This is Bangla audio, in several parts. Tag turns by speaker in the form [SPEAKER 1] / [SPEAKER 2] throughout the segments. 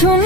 [SPEAKER 1] Şunu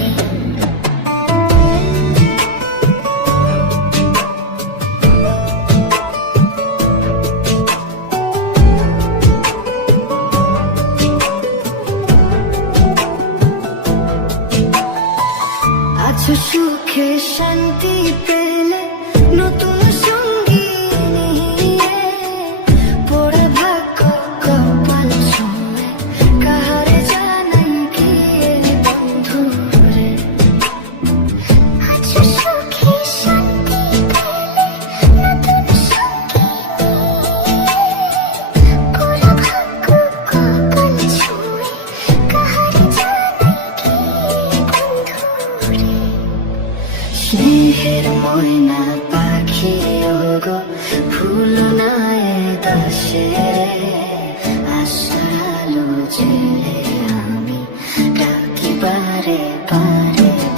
[SPEAKER 1] আছো সুখে শান্তি পেলে নতুন ময়না পাখি গো ফুল নাই দাসে আশালো ছেলে আমি ডাকি পারে পারে।